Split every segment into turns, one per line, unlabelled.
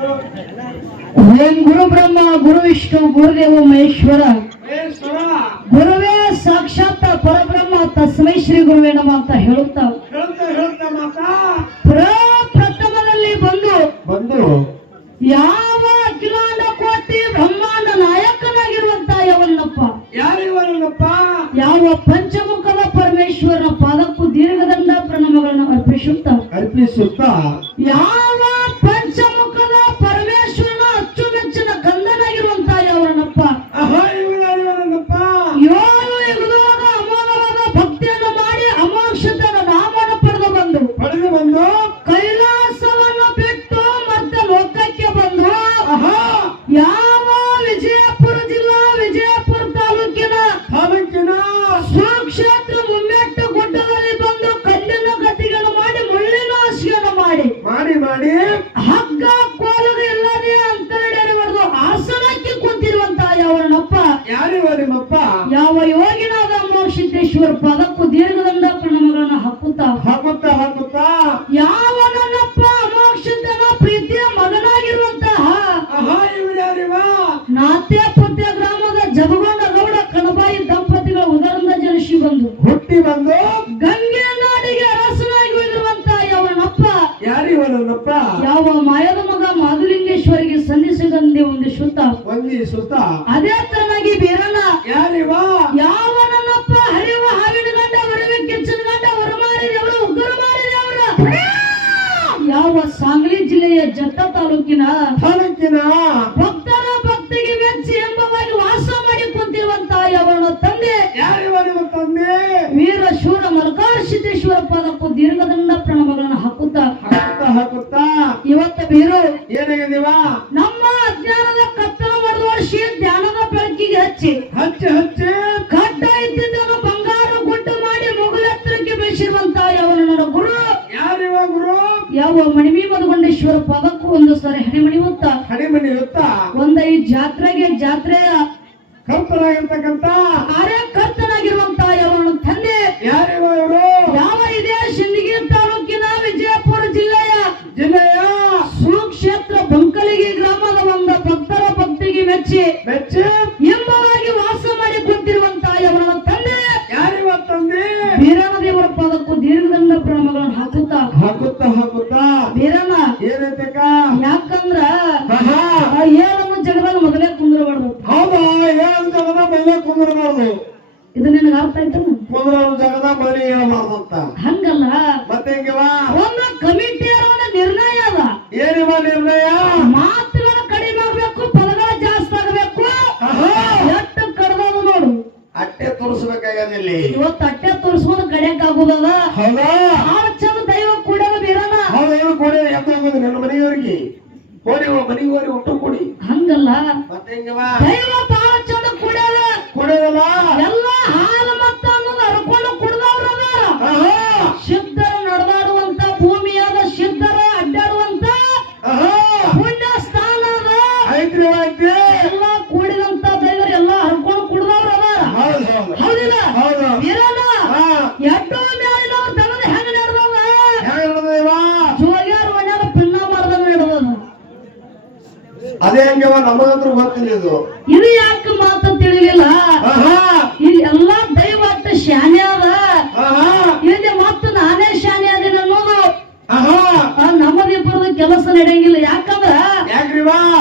ಓಂ ಗುರು ಬ್ರಹ್ಮ ಗುರು ವಿಷ್ಣು ಗುರುದೇವ ಮಹೇಶ್ವರ. ಗುರುವೇ ಸಾಕ್ಷಾತ್ ಪರಬ್ರಹ್ಮ ತಸ್ಮೈ ಶ್ರೀ ಗುರುವೇ ನಮ ಅಂತ ಹೇಳುತ್ತಾ
ಪ್ರಥಮದಲ್ಲಿ
ಪ್ರಪ್ರಥಮದಲ್ಲಿ ಬಂದು
ಬಂದು
ಯಾವ ಸಲ್ಲಿಸಿದಂತೆ ಒಂದು ಶುದ್ಧ.
ವಂದಿಸುತ್ತ
ಅದೇ ತರನಾಗಿ ಬೇರಲ್ಲ.
ಯಾರಿವ?
ಯಾವ ನನ್ನಪ್ಪ ಹರಿಯುವ ಹಾವಿನ ಗಂಡ ಹೊರವೆ ಕೆಚ್ಚನ ಗಂಡ ವರಮಾರಿದವರು ಉಗ್ರ ಮಾರಿದವರು ಯಾವ ಸಾಂಗ್ಲಿ ಜಿಲ್ಲೆಯ ಜತ್ತ ತಾಲೂಕಿನ
ತಾಲೂಕಿನ
ಭಕ್ತರ ಭಕ್ತಿಗೆ ಮೆಚ್ಚಿ ಎಂಬವಾಗಿ ವಾಸ ಮಾಡಿ ಕುಂತಿರುವಂತಹ ಯಾವನ ತಂದೆ.
ಯಾರಿವರಿವ ತಂದೆ?
ವೀರ ಶೂರ ಮಲ್ಕಾರ ಸಿದ್ದೇಶ್ವರ ಪದಕ್ಕೂ ದೀರ್ಘದಂಡ ಪ್ರಣವಗಳನ್ನು ಹಾಕುತ್ತಾ.
ಹಾಕುತ್ತಾ ಇವತ್ತು
ಇವತ್ತ ಬೀರು.
ಏನಾಗಿದೀವ
ಹಚ್ಚಿ
ಹಚ್ಚಿ
ಕಡ್ಡ ಬಂಗಾರ ಗುಡ್ಡ ಮಾಡಿ ಮುಗುಲೆತ್ತರಕ್ಕೆ ಬೆಳೆಸಿರುವಂತ ಯವನ ನನ್ನ ಗುರು.
ಯಾರಿವ ಗುರು?
ಯಾವ ಮಣಿಮಿ ಮಧುಗೊಂಡೇಶ್ವರ ಪದಕ್ಕೂ ಒಂದು ಸರಿ ಹಣಿಮಣಿ ಹೊತ್ತ.
ಹಣಿಮಣಿ ಹೊತ್ತ?
ಒಂದ ಈ ಜಾತ್ರೆಗೆ ಜಾತ್ರೆಯ
ಕರ್ತನಾಗಿರ್ತಕ್ಕಂತ
ಕಾರ್ಯಕರ್ತನಾಗಿರುವಂತ ಯವನ ತಂದೆ.
ಯಾರಿವ ಇವರು?
ele ಅದೇ
ಹೆಂಗವ ನಮಗಂತೂ ಗೊತ್ತಿಲ್ಲ ಇದು.
ಇದು ಯಾಕೆ ಮಾತು ತಿಳಿಲಿಲ್ಲ ಇಲ್ಲಿ ಎಲ್ಲಾ ದೈವ ಅಟ್ಟ ಶಾನೆ ಅದ. ಇಲ್ಲಿ ಮತ್ತೆ ನಾನೇ ಶಾನೆ ಅದೇನ ಅನ್ನೋದು? ನಮ್ಮದಿಬ್ಬರದ ಕೆಲಸ ನಡೆಯಂಗಿಲ್ಲ. ಯಾಕಂದ್ರ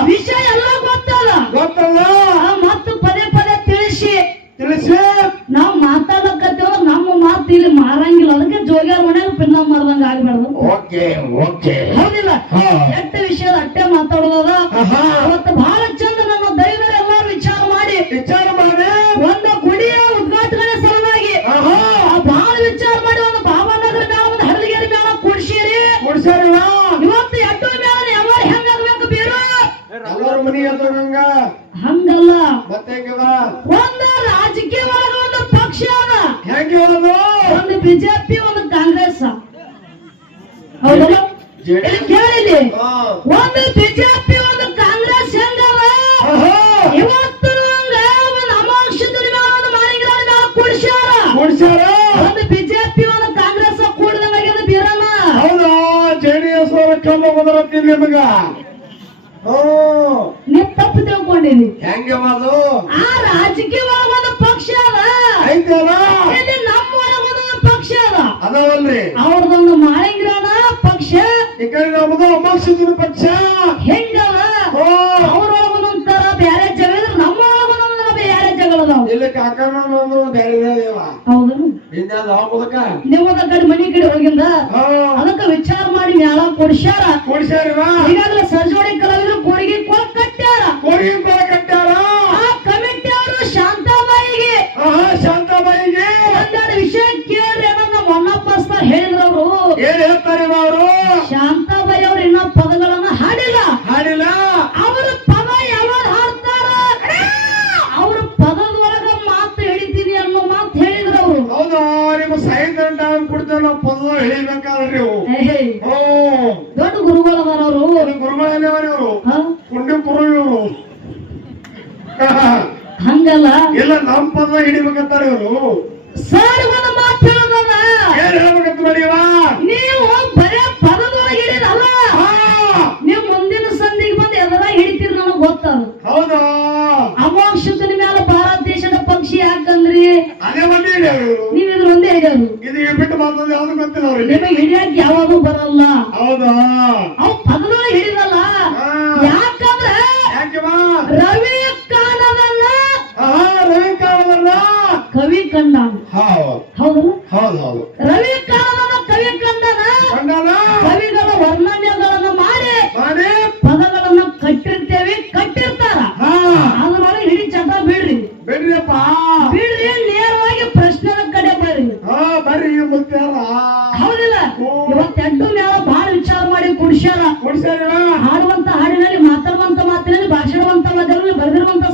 ವಿಷಯ ಎಲ್ಲ ಗೊತ್ತಲ್ಲ.
ಗೊತ್ತಲ್ಲ.
ಮತ್ತು ಪದೇ ಪದೇ ತಿಳಿಸಿ.
ತಿಳಿಸಿ.
ನಾವ್ ಮಾತಾಡಕತ್ತೇವ ನಮ್ಮ ಮಾತು ಇಲ್ಲಿ ಮಾರಂಗಿಲ್ಲ. ಅದಕ್ಕೆ ಜೋಗ್ಯಾರ ಮನ್ಯಾಗ ಪಿನ್ನ ಮಾಡ್ದಂಗ ಆಗ್ಬಾರ್ದು
ಓಕೆ ಓಕೆ.
ಹೌದಿಲ್ಲ? ಕೆಟ್ಟ ವಿಷಯದ ಅಟ್ಟೆ ಮಾತಾಡೋದ
ಎಲ್ಲರೂ
ಹಂಗಲ್ಲ.
ಮತ್ತೆ ಒಂದ
ಒಂದು ರಾಜಕೀಯ ಒಳಗ ಒಂದು ಪಕ್ಷ ಅದ.
ಹೆಂಗೆ ಹೇಳೋದು
ಒಂದು ಬಿಜೆಪಿ ಒಂದು ಕಾಂಗ್ರೆಸ್. ಹೌದಲ್ಲ? ಕೇಳಿಲಿ. ಒಂದು ಬಿಜೆಪಿ ಒಂದು ಕಾಂಗ್ರೆಸ್
ಆಹಾ
ಇವತ್ತು ಹಂಗ ಒಂದು ಅಮಾಕ್ಷದ ಒಂದು ಮಾಲಿಂಗರ ಮೇಲೆ ಕೂಡ್ಸ್ಯಾರ.
ಕೊಡ್ಸ್ಯಾರ?
ಒಂದು ಬಿಜೆಪಿ ಒಂದು ಕಾಂಗ್ರೆಸ್ ಕೂಡಿದಂಗಾಗ್ಯದ ಬೀರಣ್ಣ
ಹೌದಾ? ಜೆಡಿಎಸ್ ಅವರ ಕಮ್ಮ ಬದಲತ್ತೀನಿ ನಿಮಗ?
ನೀ ತಪ್ಪು ತಿಳ್ಕೊಂಡಿನಿ
ಹೆಂಗೆ ಅದು
ಆ ರಾಜಕೀಯವಾಗ ಒಂದು ಪಕ್ಷ ಅದ
ಐತಲ್ಲ
ಇಲ್ಲಿ ನಮ್ಮ ಒಳಗೊಂದು ಪಕ್ಷ ಅದ
ಅದಾವಲ್ರಿ.
ಅವ್ರದೊಂದು ಮಾಳಿಂಗ್ರನ ಪಕ್ಷ.
ಈ ಕಡೆ ನಮ್ಮದು ಅಮಾಕ್ಷಿನ ಪಕ್ಷ.
ಹೆಂಗದ
ಓ
ಅವ್ರೊಳಗೊಂದೊಂಥರ ಬ್ಯಾರೆ ಜಗಳ ಇದ್ರೆ ನಮ್ಮ ಒಳಗೊಂದೊಂದರ ಬ್ಯಾರೆ ಜಗಳ ಅದಾವ.
ಇಲ್ಲಿ ಕಾಕನ ಒಂದು ದೇವ
ನಿಮ್ಮದ ಕಡೆ ಮನಿ ಕಡೆ ಹೋಗಿಂದ. ಅದಕ್ಕ ವಿಚಾರ ಮಾಡಿ ಮ್ಯಾಲ ಕೊಡ್ಸ್ಯಾರ.
ಕೊಡ್ಸ್ಯಾರ
ಈಗಾಗಲೇ ಸರ್ಜೋಡಿ ಕಲಾವಿದರು
ನಾವು. ಪದ ಹೇಳಿಬೇಕಾದ್ರೆ
ದೊಡ್ಡ ಗುರುಗಳು
ಇದು ಗುರುಗಳೇನವ್ರಿ ಇವರು ಕುಂಡಿ ಕುರು ಇವರು
ಹಂಗಲ್ಲ.
ಇಲ್ಲ ನಮ್ಮ ಪದ ಹಿಡಿಬೇಕಂತಾರ ಇವರು.
ಸರ್ ಒಂದು ಮಾತು ಹೇಳೋದದ
ಏನ್ ಹೇಳ್ಬೇಕಂತ ಮಾಡಿವ
ನೀವು ಬರೇ ಪದದೊಳಗೆ ಹಿಡಿದಲ್ಲ ನೀವು ಮುಂದಿನ ಸಂಧಿಗೆ ಬಂದು ಎದರ ಹಿಡಿತೀರಿ ನನಗೆ ಗೊತ್ತದ
ಹೌದಾ
ಅಮೋಕ್ಷತನ ಮೇಲೆ ಭಾರತ ದೇಶದ ಪಕ್ಷಿ ಯಾಕಂದ್ರಿ
ಅದೇ ಮಂದಿ ಹಿಡಿಯವರು ಇವರು
ನೀವ್ ಇದ್ರ ಒಂದೇ ಹಿಡಿಯೋದು
ಮಾತಾಡೋದು ಯಾವ್ದು ಗೊತ್ತಿಲ್ಲ ಅವ್ರಿಗೆ?
ನಿಮಗೆ ಹಿಡಿಯಕ್ ಯಾವಾಗೂ ಬರಲ್ಲ.
ಹೌದಾ?
ಅವ್ ಪದದೊಳಗೆ ಹಿಡಿದಲ್ಲ ಯಾಕಂದ್ರೆ
ಯಾಕೆವಾ
ರವಿ ಕಾಣದನ್ನ
ಆ ರವಿ ಕಾಲದಲ್ಲ
ಕವಿ ಕಂಡ
ಹೌದು.
ಹೌದು.
ಹೌದು ಹೌದು.
ರವಿ ಕಾಣದನ್ನ ಕವಿ ಕಂಡನ?
ಕಂಡಾಲ
ಕವಿಗಳ ವರ್ಣನೆಗಳನ್ನು ಮಾಡಿ
ಮಾಡಿ.
ಪದಗಳನ್ನ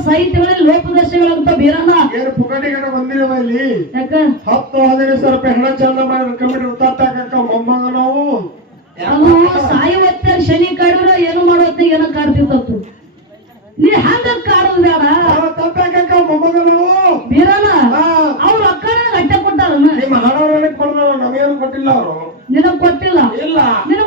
ಸಾಹಿತ್ಯಗಳಲ್ಲಿ ಲೋಪದರ್ಶಿಗಳಂತ ಬೀರಣ್ಣ.
ಏನು ಪುಕಟಿಗಡೆ ಬಂದಿರವ ಇಲ್ಲಿ?
ಯಾಕ?
ಹತ್ತು ಹದಿನೈದು ಸಾವಿರ ರೂಪಾಯಿ ಹಣ ಚಂದ ಮಾಡಿ ಕಮಿಟಿ ತಟ್ಟಾಕ ಮೊಮ್ಮಗ ನಾವು.
ಸಾಯುವತ್ತ ಶನಿ ಕಾಡಿದ್ರ ಏನು ಮಾಡುವತ್ತ ಏನೋ ಕಾಡ್ತಿತ್ತು ನೀ ಹಂಗ ಕಾಡೋದು ಬೇಡ.
ಮೊಮ್ಮಗ ನಾವು.
ಬೀರಣ್ಣ ಅವ್ರು ಅಕ್ಕನ ಗಟ್ಟೆ ಕೊಟ್ಟಾರ
ನಿಮ್ಮ ಹಣ ಕೊಡ್ತಾರ ನಮಗೇನು ಕೊಟ್ಟಿಲ್ಲ ಅವರು?
ನಿನಗ್ ಕೊಟ್ಟಿಲ್ಲ?
ಇಲ್ಲ.
ನಿನಗೊಂದು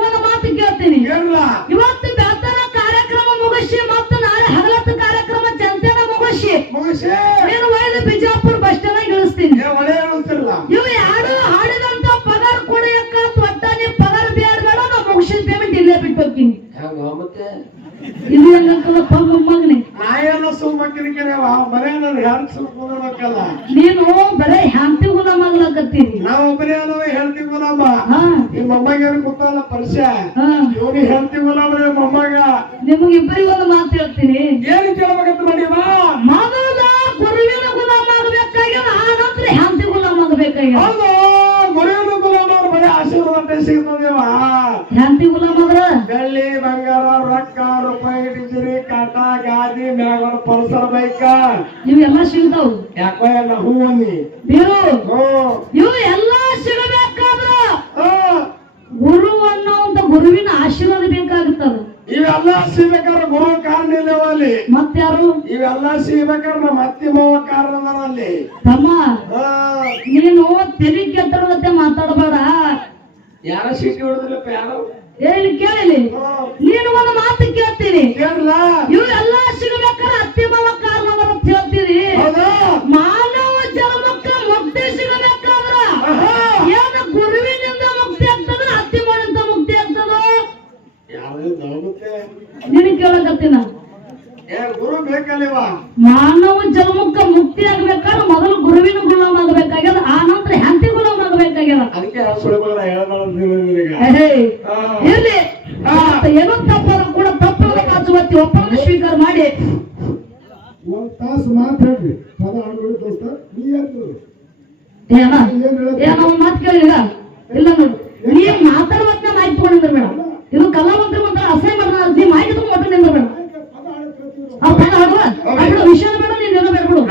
ಮೊಮ್ಮಗನೆ
ನಾಯೆಲ್ಲ ಸುಮ್ಮಕ್ಕಿರಿಕೆವ ಮನೆ ನಾನು ಯಾರು ಸುಮ್ಮಬೇಕಲ್ಲ
ನೀನು ಬರೇ ಹ್ಯಾಂತಿ ಗುಲಾಮ
ನಾವು ಒಬ್ಬರೇ ಅಲ್ಲವ ಹೇಳ್ತೀವಿ
ಗುಲಾಮ.
ನಿಮ್ಮ ಮೊಮ್ಮಗೇನು ಗೊತ್ತಲ್ಲ ಪರಿಚಯ.
ಹಾ.
ಇವನಿಗೆ ಹೇಳ್ತೀವಿ ನಮ್ಮ ಮೊಮ್ಮಗ.
ನಿಮಗಿಬ್ಬರಿಗೆ ಒಂದು ಮಾತು ಹೇಳ್ತೀನಿ.
ಏನು ಕೇಳ್ಬೇಕಂತ ಮಾಡಿವ
ಮೊದಲ ಗುರುವಿನ ಗುಣ ಮಾಡ್ಬೇಕಾಗ್ಯದ ಆ ನಂತರ ಹ್ಯಾಂತಿ ಗುಣ ಮಾಡ್ಬೇಕಾಗ್ಯದ
ಹೌದು ಗುರುವಿನ ಗುಲಾಮರು ಬರೀ ಆಶೀರ್ವಾದ ಸಿಗ್ತದೇವ
ಹ್ಯಾಂತಿ ಗುಣ ಮಾಡ್ರ
ಬೆಳ್ಳಿ ಬಂಗಾರ ರೊಕ್ಕ ರೂಪಾಯಿ ಡಿಜರಿ ಕಾಟ ಗಾದಿ ಮ್ಯಾಗ ಪರಿಸರ ಬೈಕ.
ಇವೆಲ್ಲ ಸಿಗ್ತಾವ್.
ಯಾಕೋ ಎಲ್ಲ ಹೂವನ್ನಿ.
ಬೀರು ಇವು ಎಲ್ಲ ಸಿಗಬೇಕಾದ್ರ ಗುರು ಅನ್ನೋ ಒಂದು ಗುರುವಿನ ಆಶೀರ್ವಾದ ಬೇಕಾಗುತ್ತದ.
ಇವೆಲ್ಲ ಸಿಗ್ಬೇಕಾದ್ರೆ ಗುರು ಕಾರಣ ಇಲ್ಲವ ಅಲ್ಲಿ.
ಮತ್ತಾರು
ಇವೆಲ್ಲ ಸಿಗ್ಬೇಕಾದ್ರೆ ನಮ್ಮ ಅತ್ತಿ ಮಾವ ಕಾರಣದಲ್ಲಿ
ತಮ್ಮ ನೀನು ತೆಲಿ ಕೆತ್ತಡಗತ್ತೆ ಮಾತಾಡಬೇಡ.
ಯಾರ ಸೀಟಿ ಯಾರು?
ಹೇಳಿ ಕೇಳಿ
ಹಾ.
ನೀನು ಒಂದು ಇವು ಎಲ್ಲ ಸಿಗಬೇಕಾದ್ರೆ ಅತ್ತಿ ಮಾವ ಕಾರಣ ಅಂತ ಹೇಳ್ತೀರಿ ಮಾನವ ಜನ್ಮಕ್ಕ ಮುಕ್ತಿ ಸಿಗಬೇಕಾದ್ರ. ಏನು ಗುರುವಿನಿಂದ ಮುಕ್ತಿ ಆಗ್ತದ ಅತ್ತಿ ಮಾಡಿಂದ ಮುಕ್ತಿ ಆಗ್ತದ? ನೀನು ಕೇಳಕತ್ತೀನ?
ಗುರು ಬೇಕಲ್ಲಿವ?
ಮಾನವ ಜನ್ಮಕ್ಕ ಮುಕ್ತಿ ಆಗ್ಬೇಕಾದ್ರೆ ಮೊದಲು ಗುರುವಿನ ಗುಲಾಮ ಆಗ್ಬೇಕಾಗ್ಯದ ಆ ನಂತರ ಹೆಂಡತಿ ಗುಲಾಮ ಆಗ್ಬೇಕಾಗ್ಯದ
ಅದಕ್ಕೆ.
ಇರ್ಲಿ. ಏನೋ ತಪ್ಪಾದ್ರೂ ಒಪ್ಪಂದ ಸ್ವೀಕಾರ ಮಾಡಿ.
ಒಂದ್ ತಾಸು ಮಾತಾಡ್ರಿ ಪದ ದೋಸ್ತ. ನೀ ಯಾರು
ಏನ ಏನ ಒಂದ್ ಮಾತು ಕೇಳಿಗ ಇಲ್ಲ ನೋಡು. ನೀ ಮಾತಾಡುವಂತ ಮಾಹಿತಿ ತಗೊಂಡಿದ್ರ ಮೇಡಮ್ ಇದು ಕಲಾವಂತರ ಒಂಥರ ಅಸಹ್ಯ ನೀ ಮಾಹಿತಿ ತಗೊಂಡು
ಪದ
ಆಡುವ? ವಿಷಯ ಮೇಡಮ್ ನೀನ್ ಬಿಡು.